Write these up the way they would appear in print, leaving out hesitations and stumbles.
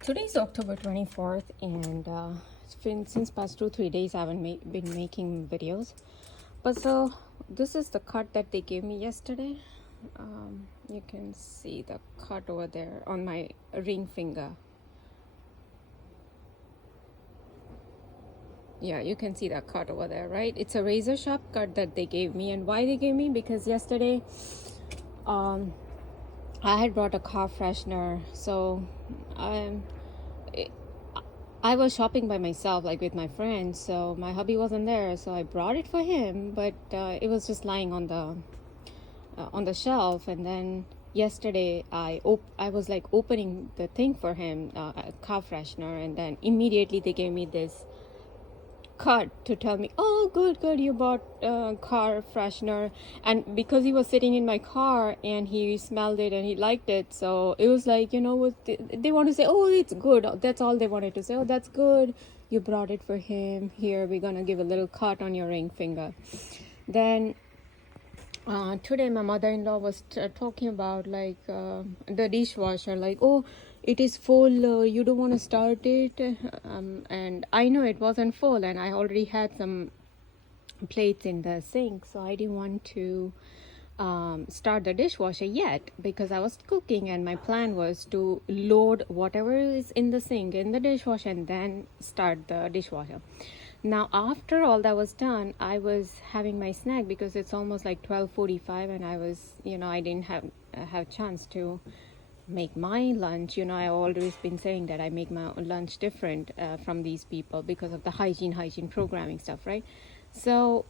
Today's October 24th, and it's been since past 2-3 days I haven't been making videos. But so this is the cut that they gave me yesterday. You can see the cut over there on my ring finger. Yeah, you can see that cut over there, right? It's a razor sharp cut that they gave me. And why they gave me? Because yesterday I had brought a car freshener, so I was shopping by myself, like with my friends, so my hubby wasn't there, so I brought it for him, but it was just lying on the shelf. And then yesterday I was like opening the thing for him, a car freshener, and then immediately they gave me this cut to tell me, oh, good, you bought car freshener. And because he was sitting in my car and he smelled it and he liked it, so it was like, what they want to say, oh, it's good. That's all they wanted to say. Oh, that's good, you brought it for him. Here, we're gonna give a little cut on your ring finger. Then today my mother-in-law was talking about like the dishwasher, like, oh, it is full, you don't want to start it. And I know it wasn't full, and I already had some plates in the sink, so I didn't want to start the dishwasher yet, because I was cooking and my plan was to load whatever is in the sink in the dishwasher and then start the dishwasher. Now after all that was done, I was having my snack because it's almost like 12:45, and I was, I didn't have chance to make my lunch. I've always been saying that I make my lunch different from these people because of the hygiene programming stuff, right? So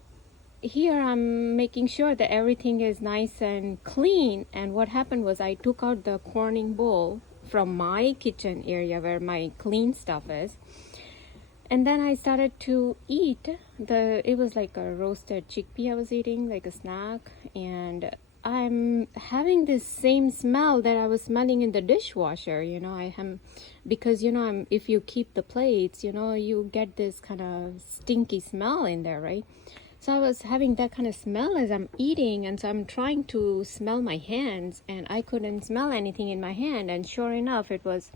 here I'm making sure that everything is nice and clean. And what happened was I took out the corning bowl from my kitchen area where my clean stuff is, and then I started to eat it was like a roasted chickpea I was eating, like a snack, and I'm having this same smell that I was smelling in the dishwasher. I am, because if you keep the plates, you get this kind of stinky smell in there, right? So I was having that kind of smell as I'm eating, and so I'm trying to smell my hands, and I couldn't smell anything in my hand. And sure enough, it was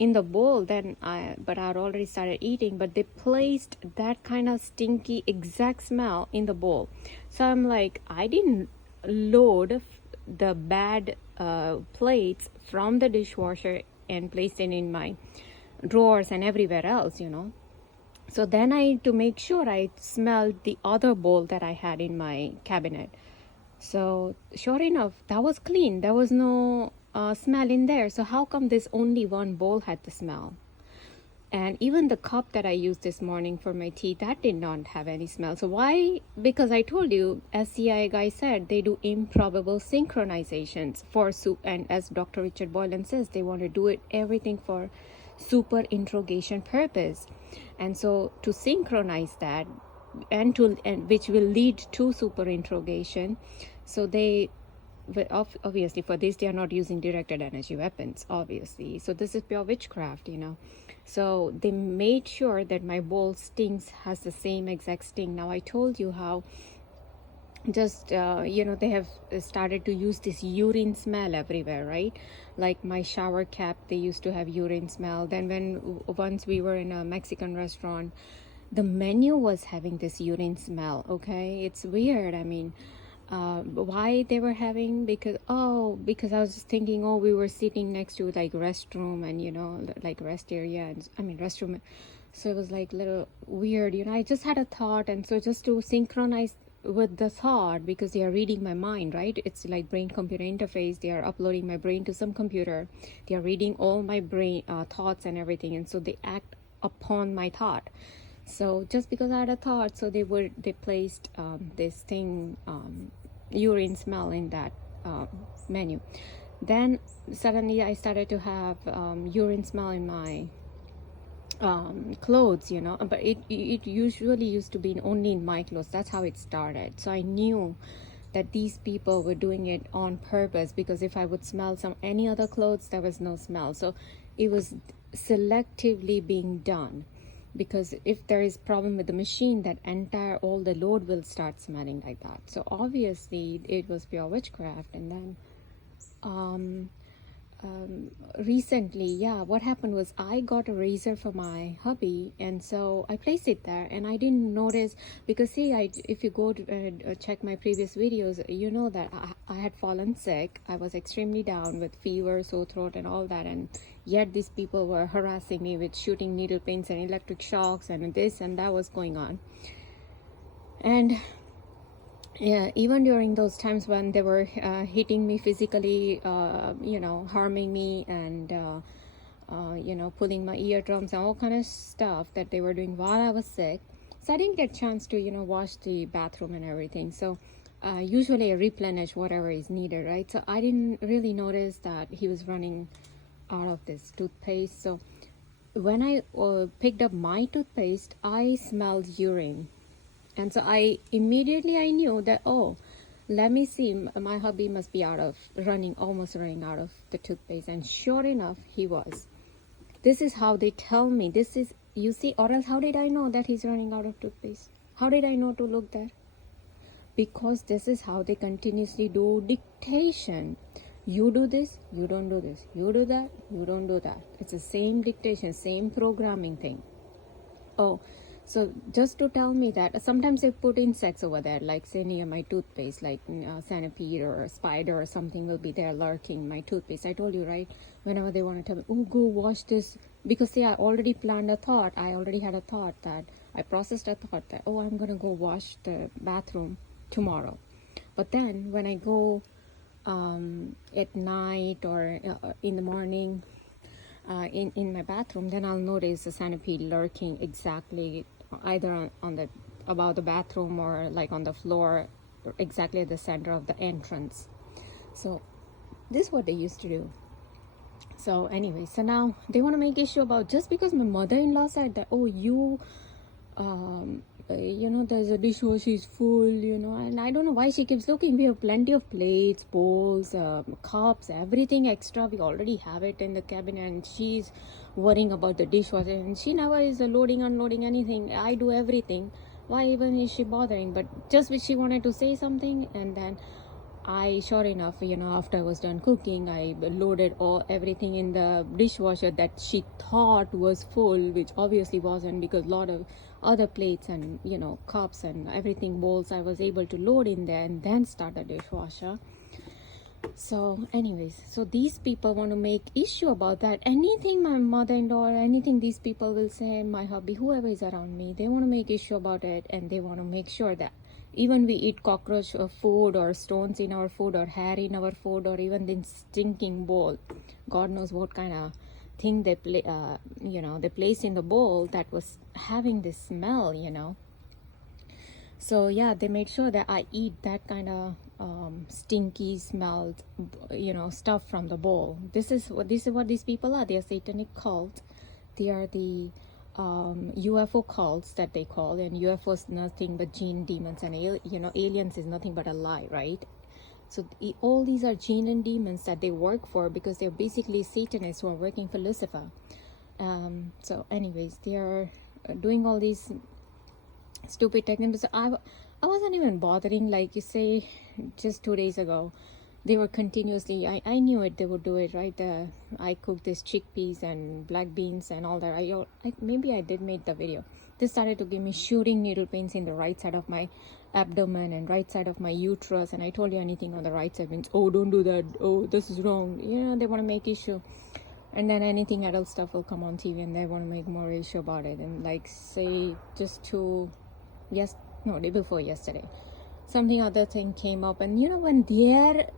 in the bowl. But I'd already started eating, but they placed that kind of stinky exact smell in the bowl. So I'm like, I didn't load the bad plates from the dishwasher and place it in my drawers and everywhere else. So then to make sure, I smelled the other bowl that I had in my cabinet. So sure enough, that was clean. There was no smell in there. So how come this only one bowl had the smell? And even the cup that I used this morning for my tea, that did not have any smell. So why? Because I told you, as CIA guy said, they do improbable synchronizations for and as Dr. Richard Boylan says, they want to do everything for super interrogation purpose. And so to synchronize that and which will lead to super interrogation, so they obviously for this they are not using directed energy weapons, obviously. So this is pure witchcraft, So they made sure that my bowl has the same exact sting. Now I told you how just they have started to use this urine smell everywhere, right? Like my shower cap, they used to have urine smell. Then once we were in a Mexican restaurant, the menu was having this urine smell. Okay, it's weird. I mean, why they were having, because I was just thinking, we were sitting next to like restroom and like rest area, and I mean restroom, so it was like little weird. I just had a thought, and so just to synchronize with the thought, because they are reading my mind, right? It's like brain computer interface. They are uploading my brain to some computer. They are reading all my brain thoughts and everything, and so they act upon my thought. So just because I had a thought, so they placed this thing, urine smell in that menu. Then suddenly I started to have urine smell in my clothes, but it usually used to be only in my clothes. That's how it started. So I knew that these people were doing it on purpose, because if I would smell any other clothes, there was no smell. So it was selectively being done, because if there is problem with the machine, that all the load will start smelling like that. So obviously it was pure witchcraft. And then recently, yeah, what happened was I got a razor for my hubby, and so I placed it there, and I didn't notice because see, if you go to check my previous videos, you know that I had fallen sick. I was extremely down with fever, sore throat, and all that, and yet these people were harassing me with shooting needle pins and electric shocks, and this and that was going on, and yeah, even during those times when they were hitting me physically, harming me, and pulling my eardrums and all kind of stuff that they were doing while I was sick. So I didn't get a chance to wash the bathroom and everything. So usually I replenish whatever is needed, right? So I didn't really notice that he was running out of this toothpaste. So when I picked up my toothpaste, I smelled urine. And so I knew that, oh, let me see, my hubby must be almost running out of the toothpaste. And sure enough, he was. This is how they tell me. This is, you see, or else how did I know that he's running out of toothpaste? How did I know to look there? Because this is how they continuously do dictation. You do this, you don't do this. You do that, you don't do that. It's the same dictation, same programming thing. Oh, so just to tell me that sometimes they put insects over there, like say near my toothpaste, like centipede or a spider or something will be there lurking my toothpaste. I told you, right? Whenever they want to tell me, oh, go wash this, because see, I already planned a thought. I already had a thought that I processed a thought that, oh, I'm gonna go wash the bathroom tomorrow. But then when I go at night or in the morning in my bathroom, then I'll notice the centipede lurking exactly either on the above the bathroom or like on the floor, exactly at the center of the entrance. So this is what they used to do. So anyway, so now they want to make issue about, just because my mother-in-law said that, oh, there's a dishwasher is full, and I don't know why she keeps looking. We have plenty of plates, bowls, cups, everything extra. We already have it in the cabinet, and she's worrying about the dishwasher, and she never is loading, unloading anything. I do everything. Why even is she bothering? But just she wanted to say something, and then sure enough, after I was done cooking, I loaded everything in the dishwasher that she thought was full, which obviously wasn't, because a lot of other plates and cups and everything, bowls, I was able to load in there and then start the dishwasher. So anyways, so these people want to make issue about that. Anything my mother-in-law or anything these people will say, my hubby, whoever is around me, they want to make issue about it, and they want to make sure that even we eat cockroach food or stones in our food or hair in our food or even the stinking bowl, God knows what kind of thing they placed in the bowl that was having this smell, So yeah, they made sure that I eat that kind of stinky smelled, stuff from the bowl. This is what these people are. They are satanic cult. They are the UFO cults that they call, and UFO is nothing but gene demons, and aliens is nothing but a lie, right? So all these are gene and demons that they work for, because they're basically Satanists who are working for Lucifer. So anyways, they are doing all these stupid techniques. I wasn't even bothering, like you say, just 2 days ago. They were continuously, I knew it, they would do it, right? I cooked this chickpeas and black beans and all that. Maybe I did make the video. They started to give me shooting needle pains in the right side of my abdomen and right side of my uterus. And I told you, anything on the right side means, oh, don't do that. Oh, this is wrong. They want to make issue. And then anything adult stuff will come on TV, and they want to make more issue about it. And like, say, day before yesterday, something other thing came up, and when their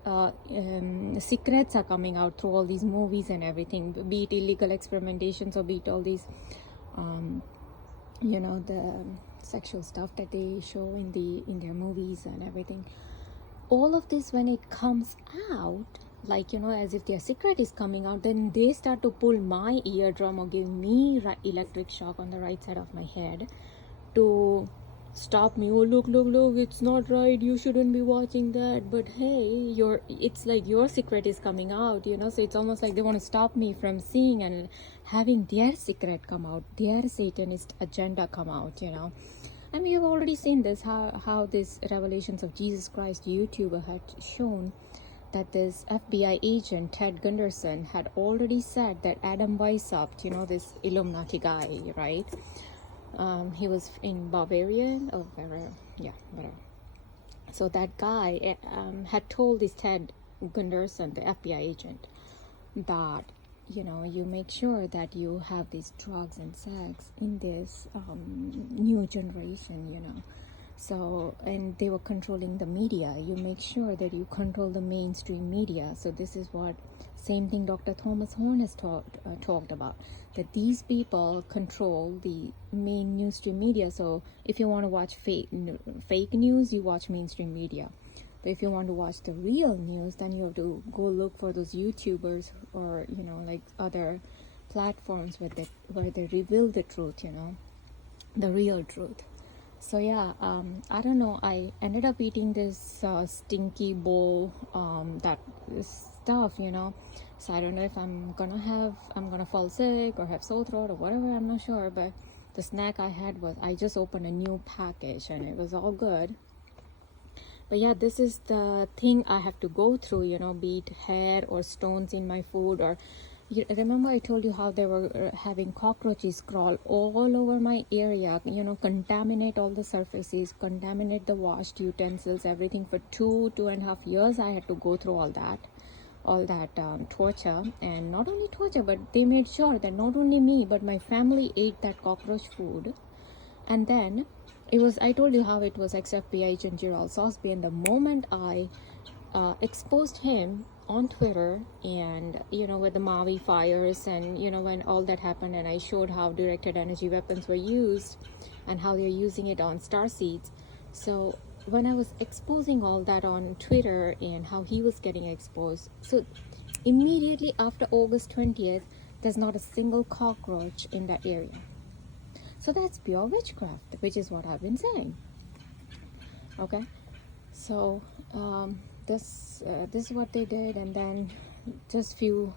secrets are coming out through all these movies and everything, be it illegal experimentations or be it all these the sexual stuff that they show in their movies and everything, all of this, when it comes out, like as if their secret is coming out, then they start to pull my eardrum or give me electric shock on the right side of my head to stop me. Oh, look, it's not right, you shouldn't be watching that. But hey, it's like your secret is coming out, so it's almost like they want to stop me from seeing and having their secret come out, their Satanist agenda come out. And we have already seen this, how this Revelations of Jesus Christ YouTuber had shown that this FBI agent, Ted Gunderson, had already said that Adam Weishaupt, this Illuminati guy, right? He was in Bavaria, or whatever, yeah, whatever. So that guy had told this Ted Gunderson, the FBI agent, that you make sure that you have these drugs and sex in this new generation. So, and they were controlling the media. You make sure that you control the mainstream media. So this is what same thing Dr. Thomas Horn has talked about, that these people control the main mainstream media. So if you want to watch fake news, you watch mainstream media. But if you want to watch the real news, then you have to go look for those YouTubers or like other platforms where they reveal the truth, the real truth. So yeah, I don't know. I ended up eating this stinky bowl, that stuff, So I don't know if I'm gonna fall sick or have sore throat or whatever. I'm not sure. But the snack I had was, I just opened a new package and it was all good. But yeah, this is the thing I have to go through, be it hair or stones in my food. Or remember I told you how they were having cockroaches crawl all over my area, contaminate all the surfaces, contaminate the washed utensils, everything. For 2.5 years I had to go through all that torture. And not only torture, but they made sure that not only me but my family ate that cockroach food. And then I told you how it was ex-FBI agent Gerald Sosby, and the moment I exposed him on Twitter, and with the Maui fires, and when all that happened, and I showed how directed energy weapons were used and how they're using it on starseeds. So when I was exposing all that on Twitter and how he was getting exposed, so immediately after August 20th, there's not a single cockroach in that area. So that's pure witchcraft, which is what I've been saying. Okay, so this is what they did. And then just few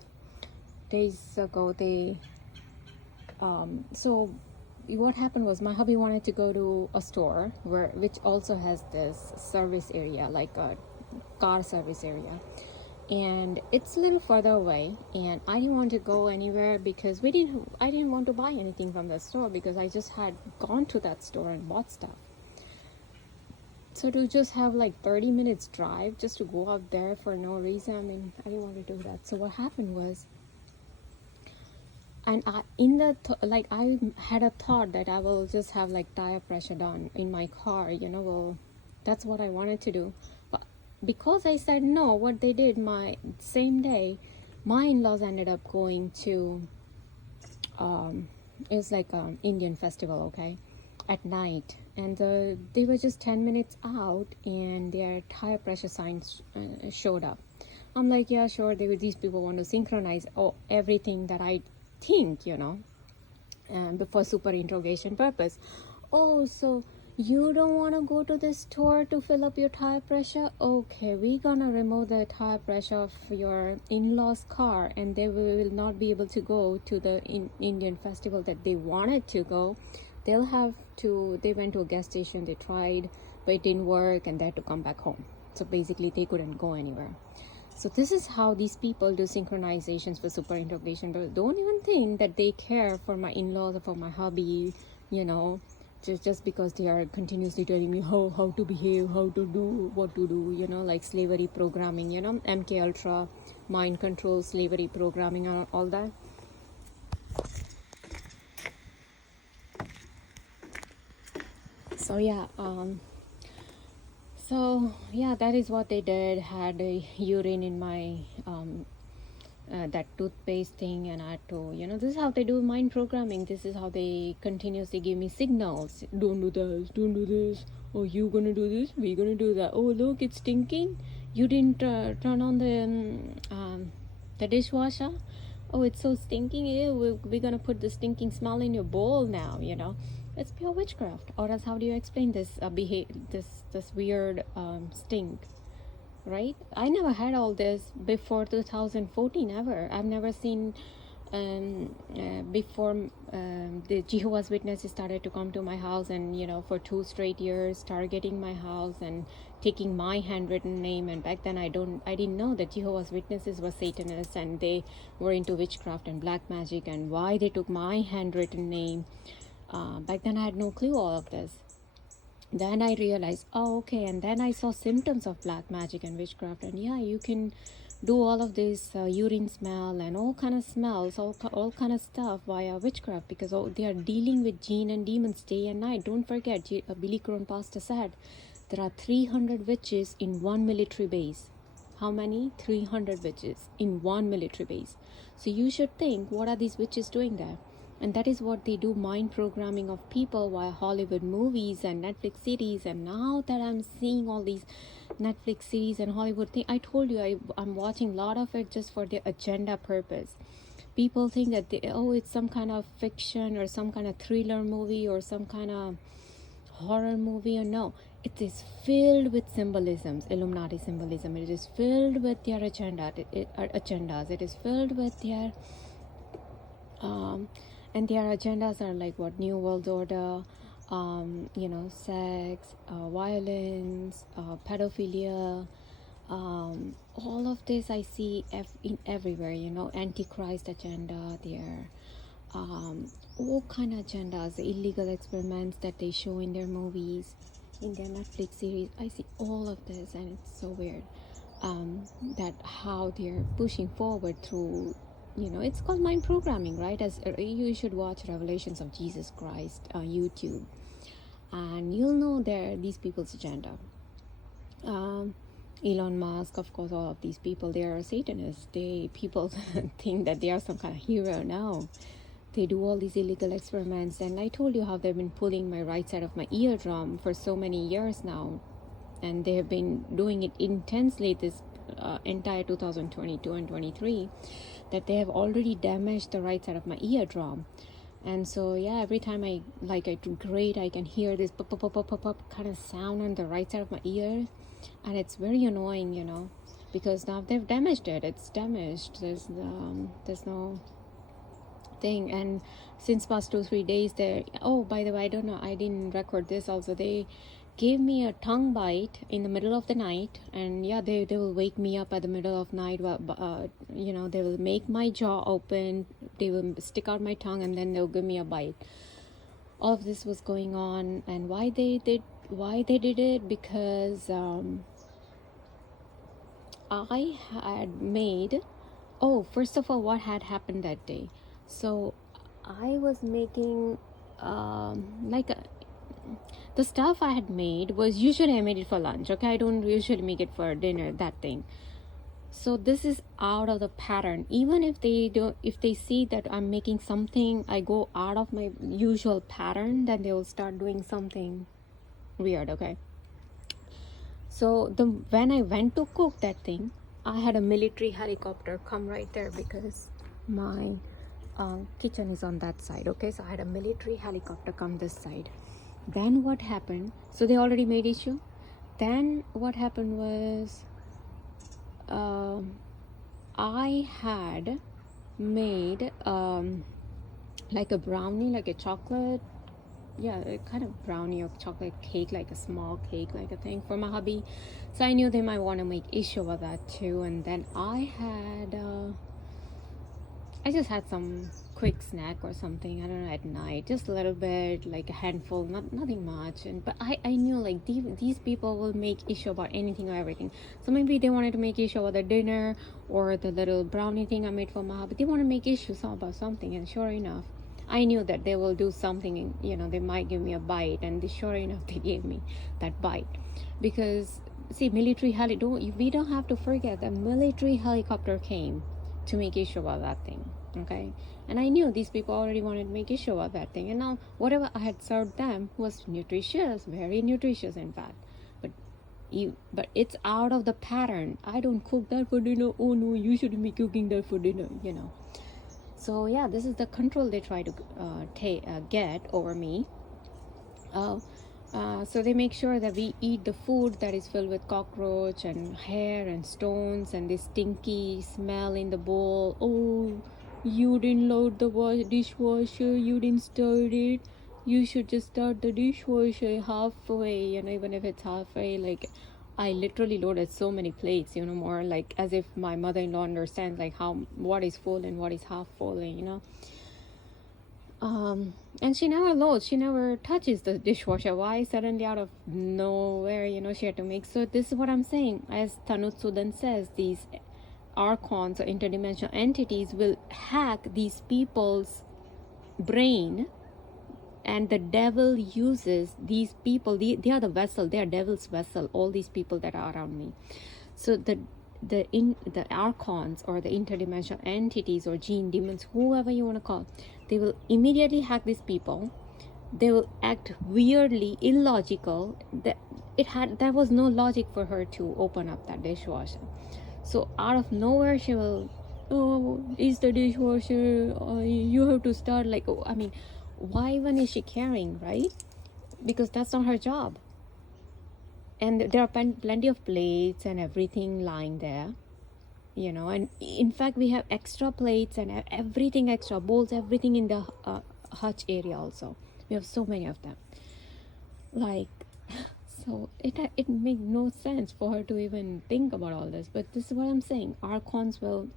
days ago, they so what happened was, my hubby wanted to go to a store which also has this service area, like a car service area, and it's a little further away, and I didn't want to go anywhere because I didn't want to buy anything from the store, because I just had gone to that store and bought stuff. So to just have like 30 minutes drive just to go out there for no reason, I didn't want to do that. So what happened was, and I had a thought that I will just have like tire pressure done in my car, well, that's what I wanted to do. But because I said no, what they did, my same day, my in-laws ended up going to it was like an Indian festival, okay, at night, and they were just 10 minutes out, and their tire pressure signs showed up. I'm like, yeah, sure, these people want to synchronize everything that I think, before super interrogation purpose. Oh, so you don't want to go to the store to fill up your tire pressure? Okay, we're gonna remove the tire pressure of your in-laws car, and they will not be able to go to the Indian festival that they wanted to go. They went to a gas station, they tried, but it didn't work, and they had to come back home. So basically they couldn't go anywhere. So this is how these people do synchronizations for super interrogation. But don't even think that they care for my in-laws or for my hubby, just because they are continuously telling me how to behave, how to do, what to do, like slavery programming, MK Ultra, mind control, slavery programming, and all that. So yeah, that is what they did. Had a urine in my that toothpaste thing, and I had to, this is how they do mind programming. This is how they continuously give me signals. Don't do this, don't do this. Oh, you gonna do this, we're gonna do that. Oh, look, it's stinking. You didn't turn on the dishwasher. Oh, it's so stinking. Ew, we're gonna put the stinking smell in your bowl now. It's pure witchcraft. Or else, how do you explain this this weird stink, right? I never had all this before 2014 ever. I've never seen before the Jehovah's Witnesses started to come to my house, and for 2 straight years targeting my house and taking my handwritten name. And back then I didn't know that Jehovah's Witnesses were Satanists and they were into witchcraft and black magic, and why they took my handwritten name. Back then I had no clue all of this. Then I realized, oh, okay. And then I saw symptoms of black magic and witchcraft, and yeah, you can do all of this urine smell and all kind of smells, all kind of stuff via witchcraft, because they are dealing with jinn and demons day and night. Don't forget, Billy Crone pastor said there are 300 witches in one military base. How many? 300 witches in one military base. So you should think, what are these witches doing there? And that is what they do, mind programming of people via Hollywood movies and Netflix series. And now that I'm seeing all these Netflix series and Hollywood thing, I told you I'm watching a lot of it just for the agenda purpose. People think that it's some kind of fiction or some kind of thriller movie or some kind of horror movie. Or no, it is filled with symbolisms, Illuminati symbolism. It is filled with their agendas. It is filled with their and their agendas are like what? New World Order, sex, violence, pedophilia, all of this I see in everywhere, Antichrist agenda, their all kind of agendas, the illegal experiments that they show in their movies, in their Netflix series. I see all of this, and it's so weird that how they're pushing forward through, it's called mind programming, right? As you should watch Revelations of Jesus Christ YouTube, and you'll know these people's agenda. Elon Musk, of course, all of these people, they are Satanists. People think that they are some kind of hero now. They do all these illegal experiments, and I told you how they've been pulling my right side of my eardrum for so many years now, and they have been doing it intensely this entire 2022 and 23, that they have already damaged the right side of my eardrum. And so yeah, every time I do great, I can hear this pop, pop, pop, pop, pop, pop kind of sound on the right side of my ear, and it's very annoying, because now they've damaged it. It's damaged. There's no thing. And since past 2-3 days by the way, I don't know, I didn't record this also, they gave me a tongue bite in the middle of the night. And yeah, they will wake me up at the middle of night. They will make my jaw open, they will stick out my tongue, and then they'll give me a bite. All of this was going on. And why they did it, because I had made, first of all, what had happened that day. So I was making the stuff I had made was, usually I made it for lunch, okay? I don't usually make it for dinner, that thing. So this is out of the pattern. Even if they see that I'm making something, I go out of my usual pattern, then they will start doing something weird, okay? So when I went to cook that thing, I had a military helicopter come right there, because my kitchen is on that side, okay? So I had a military helicopter come this side. Then what happened? So they already made issue. Then what happened was, I had made like a brownie, like a chocolate, a kind of brownie or chocolate cake, like a small cake, like a thing for my hubby. So I knew they might want to make issue with that too. And then I just had some quick snack or something, I don't know, at night, just a little bit, like a handful, nothing much. But I knew like these people will make issue about anything or everything. So maybe they wanted to make issue about the dinner or the little brownie thing I made for my hubby. They want to make issue about something, and sure enough, I knew that they will do something, they might give me a bite, and sure enough, they gave me that bite. Because see, we don't have to forget that military helicopter came to make issue about that thing, okay? And I knew these people already wanted to make issue about that thing, and now whatever I had served them was nutritious, very nutritious in fact, but it's out of the pattern. I don't cook that for dinner. Oh no, you shouldn't be cooking that for dinner, So yeah, this is the control they try to get over me. So they make sure that we eat the food that is filled with cockroach and hair and stones and this stinky smell in the bowl. Oh, you didn't load the dishwasher, you didn't start it. You should just start the dishwasher halfway, even if it's halfway, like I literally loaded so many plates, more like as if my mother-in-law understands like what is full and what is half full, and she never touches the dishwasher. Why suddenly out of nowhere, she had to make. So this is what I'm saying. As Tanutsudan says, these archons or interdimensional entities will hack these people's brain, and the devil uses these people. They are the vessel. They are devil's vessel. All these people that are around me. So the archons or the interdimensional entities or gene demons, whoever you want to call, they will immediately hack these people. They will act weirdly illogical. There was no logic for her to open up that dishwasher. So out of nowhere she will, is the dishwasher, you have to start, like, why even is she caring, right? Because that's not her job. And there are plenty of plates and everything lying there, and in fact we have extra plates and everything, extra bowls, everything in the hutch area also. We have so many of them, like, so it made no sense for her to even think about all this. But this is what I'm saying. Archons will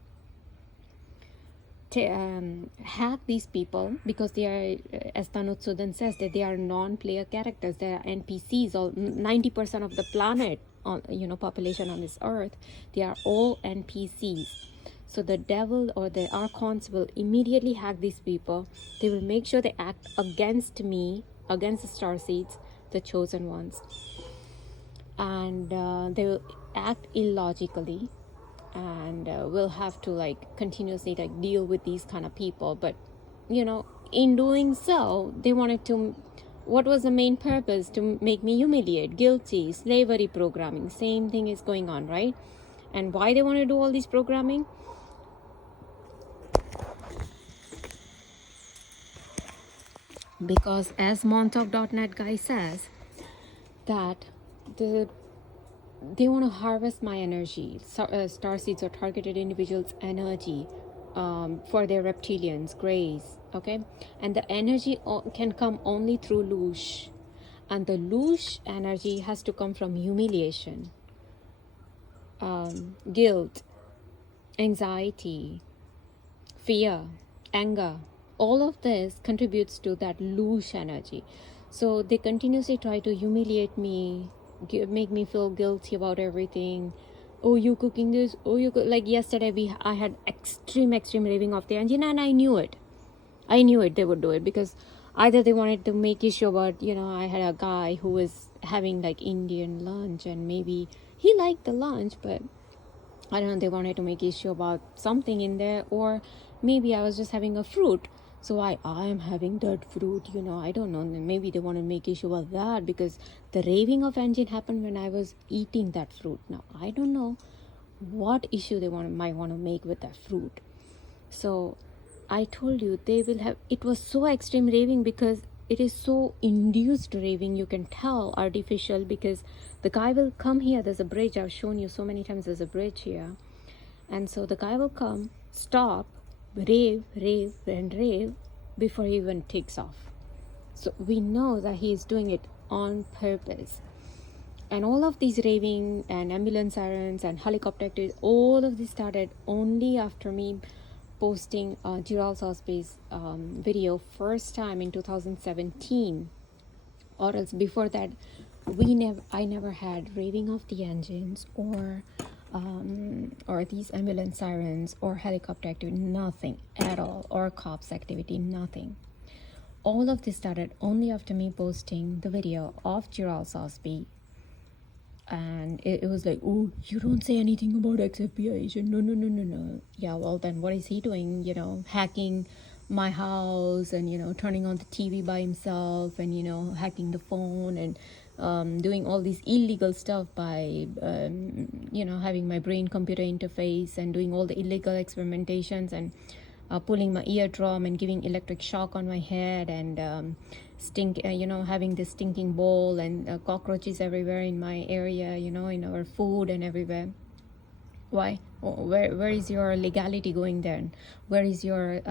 hack these people because they are, as Tanutsudan says, that they are non-player characters. They are NPCs. All 90% of the planet, population on this earth, they are all NPCs. So the devil or the archons will immediately hack these people. They will make sure they act against me, against the starseeds, the chosen ones, and they will act illogically, and we'll have to like continuously like deal with these kind of people. But in doing so, they wanted to, what was the main purpose? To make me humiliate, guilty, slavery programming. Same thing is going on, right? And why they want to do all this programming? Because as montauk.net guy says, that they want to harvest my energy, starseeds or targeted individuals' energy, for their reptilians, greys, okay? And the energy can come only through Lush. And the Lush energy has to come from humiliation, guilt, anxiety, fear, anger. All of this contributes to that Lush energy. So they continuously try to humiliate me, make me feel guilty about everything. Oh, you cooking this? Oh, like yesterday I had extreme raving of the engine, and I knew it they would do it, because either they wanted to make issue about, I had a guy who was having like Indian lunch, and maybe he liked the lunch, but I don't know, they wanted to make issue about something in there, or maybe I was just having a fruit. So I am having that fruit, I don't know. Maybe they want to make issue about that, because the raving of engine happened when I was eating that fruit. Now, I don't know what issue they might want to make with that fruit. So I told you, they will have, it was so extreme raving because it is so induced raving. You can tell artificial, because the guy will come here. There's a bridge. I've shown you so many times. There's a bridge here. And so the guy will come, stop, rave before he even takes off. So we know that he is doing it on purpose. And all of these raving and ambulance sirens and helicopter activities, all of this started only after me posting Gerald Sosby's video first time in 2017. Or else before that, I never had raving of the engines or these ambulance sirens or helicopter activity, nothing at all, or cops activity, nothing. All of this started only after me posting the video of Gerald Sosby. And it was like, oh, you don't say anything about ex-FBI agent. No. Yeah, well, then what is he doing? Hacking my house and, turning on the TV by himself and, hacking the phone and doing all this illegal stuff by, having my brain-computer interface and doing all the illegal experimentations and pulling my eardrum and giving electric shock on my head and having this stinking bowl and cockroaches everywhere in my area, in our food and everywhere. Why? Where is your legality going then? Where is your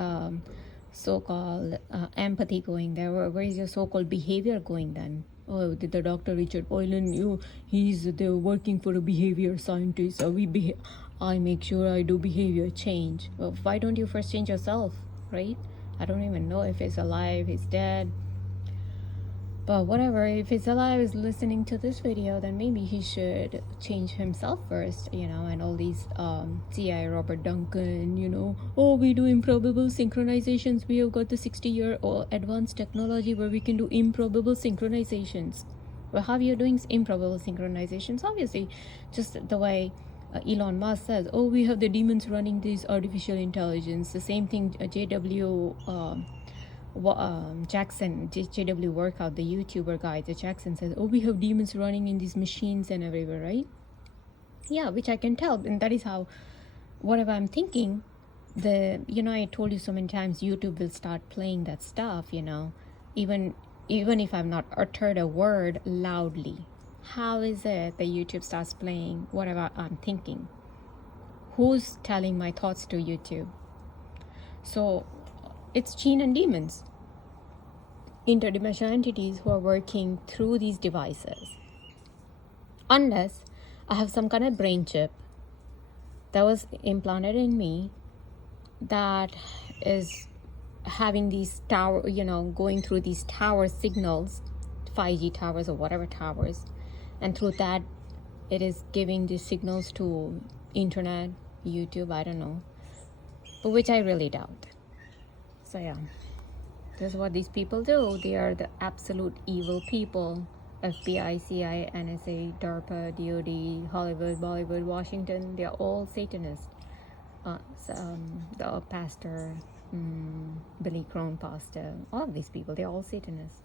so-called empathy going there? Where is your so-called behavior going then? oh, the Dr. Richard Boylan, they're working for a behavior scientist. I make sure I do behavior change. Well, why don't you first change yourself, right? I don't even know if he's alive, he's dead. But whatever, if he's alive, is listening to this video, then maybe he should change himself first, and all these CIA Robert Duncan, oh, we do improbable synchronizations. We have got the 60-year-old advanced technology where we can do improbable synchronizations. Well, how are you doing improbable synchronizations? Obviously, just the way Elon Musk says, oh, we have the demons running this artificial intelligence. The same thing JW Jackson, JW Workout, the YouTuber guy, the Jackson says, oh, we have demons running in these machines and everywhere, right? Yeah, which I can tell. And that is how, whatever I'm thinking, I told you so many times, YouTube will start playing that stuff, even if I've not uttered a word loudly. How is it that YouTube starts playing whatever I'm thinking? Who's telling my thoughts to YouTube? So it's jinn and demons, interdimensional entities who are working through these devices. Unless I have some kind of brain chip that was implanted in me that is having these going through these tower signals, 5G towers or whatever towers, and through that it is giving these signals to internet, YouTube, I don't know, but which I really doubt. So yeah, this is what these people do. They are the absolute evil people. FBI, CIA, NSA, DARPA, DOD, Hollywood, Bollywood, Washington, they're all Satanists. The pastor, Billy Crone pastor, all of these people, they're all Satanists.